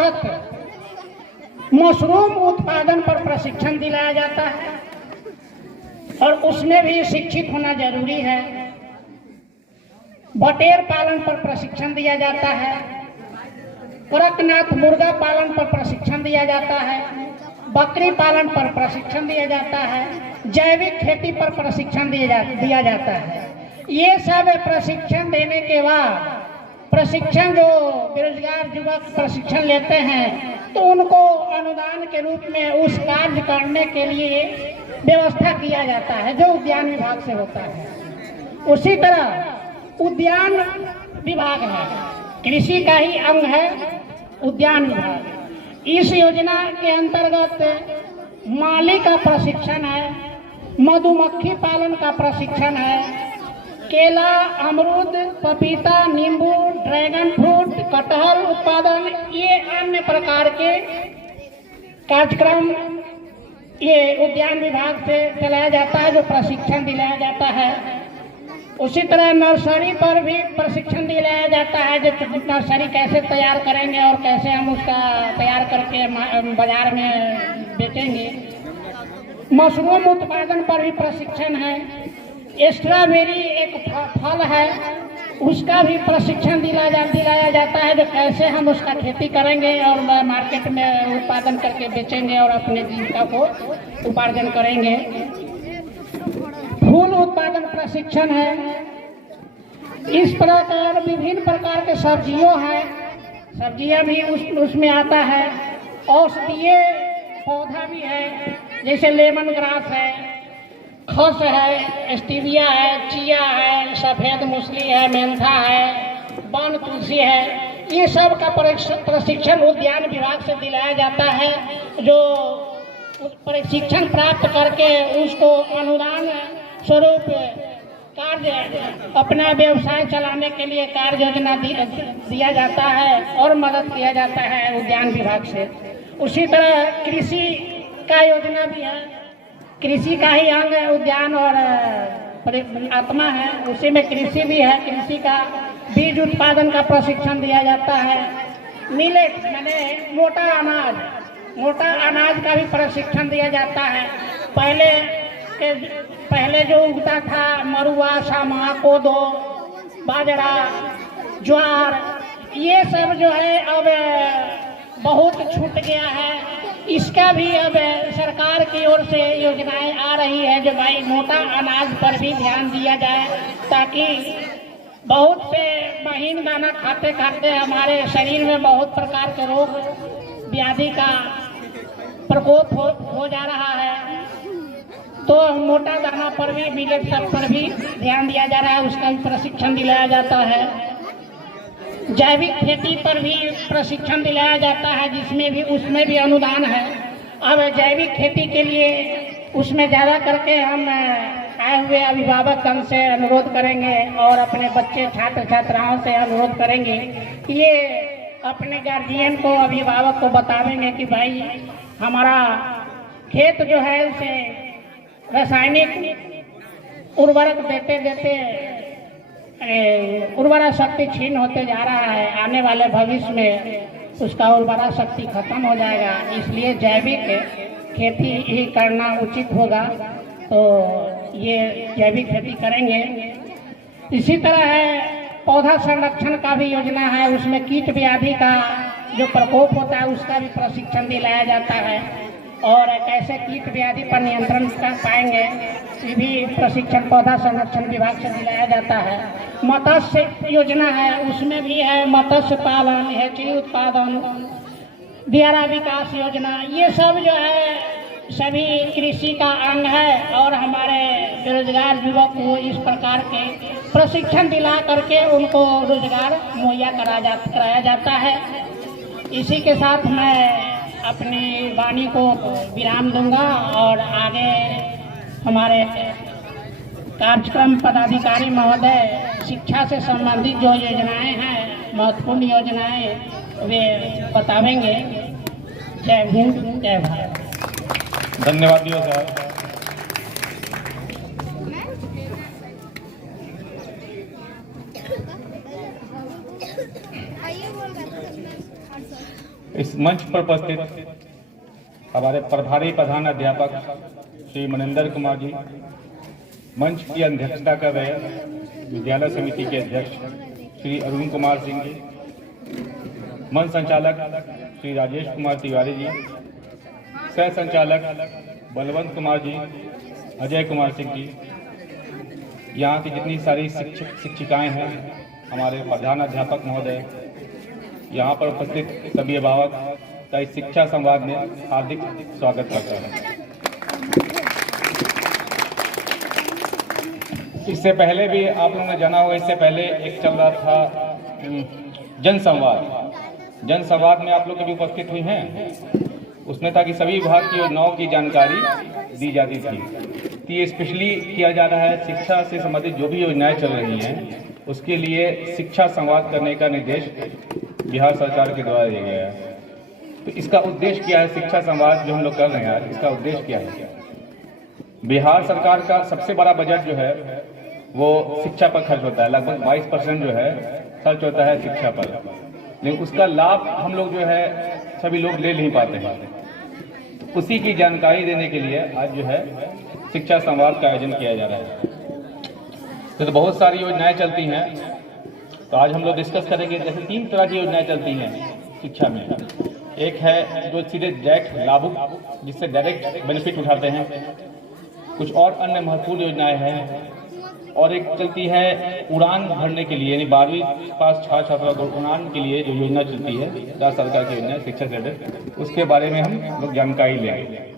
अंतर्गत मशरूम उत्पादन पर प्रशिक्षण दिलाया जाता है और उसमें भी शिक्षित होना जरूरी है। बटेर पालन पर प्रशिक्षण दिया जाता है। कड़कनाथ मुर्गा पालन पर प्रशिक्षण दिया जाता है। बकरी पालन पर प्रशिक्षण दिया जाता है। जैविक खेती पर प्रशिक्षण दिया जाता है। ये सब प्रशिक्षण देने के बाद प्रशिक्षण जो बेरोजगार युवक प्रशिक्षण लेते हैं तो उनको अनुदान के रूप में उस कार्य करने के लिए व्यवस्था किया जाता है जो उद्यान विभाग से होता है। उसी तरह उद्यान विभाग है, कृषि का ही अंग है उद्यान विभाग। इस योजना के अंतर्गत माली का प्रशिक्षण है, मधुमक्खी पालन का प्रशिक्षण है, केला, अमरूद, पपीता, नींबू, ड्रैगन फ्रूट, कटहल उत्पादन, ये अन्य प्रकार के कार्यक्रम ये उद्यान विभाग से चलाया जाता है जो प्रशिक्षण दिलाया जाता है। उसी तरह नर्सरी पर भी प्रशिक्षण दिलाया जाता है जो नर्सरी कैसे तैयार करेंगे और कैसे हम उसका तैयार करके बाजार में बेचेंगे। मशरूम उत्पादन पर भी प्रशिक्षण है। स्ट्रॉबेरी एक फल है, उसका भी प्रशिक्षण दिलाया जाता है जो कैसे हम उसका खेती करेंगे और मार्केट में उत्पादन करके बेचेंगे और अपने जीविका को उपार्जन करेंगे। फूल उत्पादन प्रशिक्षण है। इस प्रकार विभिन्न प्रकार के सब्जियों हैं, सब्जियां भी उसमें आता है। औषधीय पौधा भी है जैसे लेमन ग्रास है, खस है, स्टीविया है, चिया है, सफेद मूसली है, मेंथा है, वन तुलसी है। ये सब का प्रशिक्षण उद्यान विभाग से दिलाया जाता है जो प्रशिक्षण प्राप्त करके उसको अनुदान स्वरूप कार्य अपना व्यवसाय चलाने के लिए कार्य योजना दिया जाता है और मदद किया जाता है उद्यान विभाग से। उसी तरह कृषि का योजना भी है, कृषि का ही अंग है उद्यान और आत्मा है, उसी में कृषि भी है। कृषि का बीज उत्पादन का प्रशिक्षण दिया जाता है। मिलेट माने मोटा अनाज का भी प्रशिक्षण दिया जाता है। पहले जो उगता था मरुआ, सामा, कोदो, बाजरा, ज्वार, ये सब जो है अब बहुत छूट गया है। इसका भी अब सरकार की ओर से योजनाएं आ रही है जो भाई मोटा अनाज पर भी ध्यान दिया जाए ताकि बहुत से महीन दाना खाते खाते हमारे शरीर में बहुत प्रकार के रोग व्याधि का प्रकोप हो जा रहा है। तो मोटा दाना पर भी, मिलेट सब पर भी ध्यान दिया जा रहा है, उसका भी प्रशिक्षण दिलाया जाता है। जैविक खेती पर भी प्रशिक्षण दिलाया जाता है जिसमें भी उसमें भी अनुदान है। अब जैविक खेती के लिए उसमें ज़्यादा करके हम आए हुए अभिभावक से अनुरोध करेंगे और अपने बच्चे छात्र छात्राओं से अनुरोध करेंगे कि ये अपने गार्जियन को, अभिभावक को बतावेंगे कि भाई हमारा खेत जो है उसे रासायनिक उर्वरक देते देते उर्वरा शक्ति छीन होते जा रहा है। आने वाले भविष्य में उसका उर्वरा शक्ति खत्म हो जाएगा, इसलिए जैविक खेती ही करना उचित होगा। तो ये जैविक खेती करेंगे। इसी तरह है पौधा संरक्षण का भी योजना है, उसमें कीट व्याधि का जो प्रकोप होता है उसका भी प्रशिक्षण दिलाया जाता है और कैसे कीट व्याधि पर नियंत्रण कर पाएंगे ये भी प्रशिक्षण पौधा संरक्षण विभाग से दिलाया जाता है। मत्स्य योजना है, उसमें भी है मत्स्य पालन, हैचरी उत्पादन, दियारा विकास योजना, ये सब जो है सभी कृषि का अंग है और हमारे बेरोजगार युवक को इस प्रकार के प्रशिक्षण दिला करके उनको रोजगार मुहैया कराया जाता है। इसी के साथ मैं अपनी वाणी को विराम दूंगा और आगे हमारे कार्यक्रम पदाधिकारी महोदय शिक्षा से संबंधित जो योजनाएं हैं, महत्वपूर्ण योजनाएं, वे बतावेंगे। जय हिंद, जय भारत। धन्यवाद सर। इस मंच पर उपस्थित हमारे प्रभारी प्रधान अध्यापक श्री मनिंदर कुमार जी, मंच की अध्यक्षता कर रहे विद्यालय समिति के अध्यक्ष श्री अरुण कुमार सिंह जी, मंच संचालक श्री राजेश कुमार तिवारी जी, सह संचालक बलवंत कुमार जी, अजय कुमार सिंह जी, यहाँ की जितनी सारी शिक्षक शिक्षिकाएं हैं, हमारे प्रधान अध्यापक महोदय, यहाँ पर उपस्थित सभी अभिभावक का इस शिक्षा संवाद में हार्दिक स्वागत करता है। इससे पहले भी आप लोगों ने जाना होगा, इससे पहले एक चल रहा था जन संवाद में आप लोग भी उपस्थित हुई हैं। उसमें था कि सभी विभाग की योजनाओं की जानकारी दी जाती थी। तो ये स्पेशली किया जा रहा है, शिक्षा से संबंधित जो भी योजनाएं चल रही हैं उसके लिए शिक्षा संवाद करने का निर्देश बिहार सरकार के द्वारा दिया गया है। तो इसका उद्देश्य क्या है? शिक्षा संवाद जो हम लोग कर रहे हैं आज, इसका उद्देश्य क्या है? बिहार सरकार का सबसे बड़ा बजट जो है वो शिक्षा पर खर्च होता है। लगभग 22% जो है खर्च होता है शिक्षा पर, लेकिन उसका लाभ हम लोग जो है सभी लोग ले नहीं पाते हैं। उसी की जानकारी देने के लिए आज जो है शिक्षा संवाद का आयोजन किया जा रहा है। तो बहुत सारी योजनाएं चलती हैं, तो आज हम लोग डिस्कस करेंगे। जैसे 3 तरह की योजनाएं चलती हैं शिक्षा में। एक है जो सीधे डायरेक्ट लाभुक, जिससे डायरेक्ट बेनिफिट उठाते हैं। कुछ और अन्य महत्वपूर्ण योजनाएं हैं। और एक चलती है उड़ान भरने के लिए, यानी 12वीं पास छात्र छात्रा को उड़ान के लिए जो योजना चलती है, राज्य सरकार की योजना शिक्षा से, उसके बारे में हम लोग जानकारी लेंगे।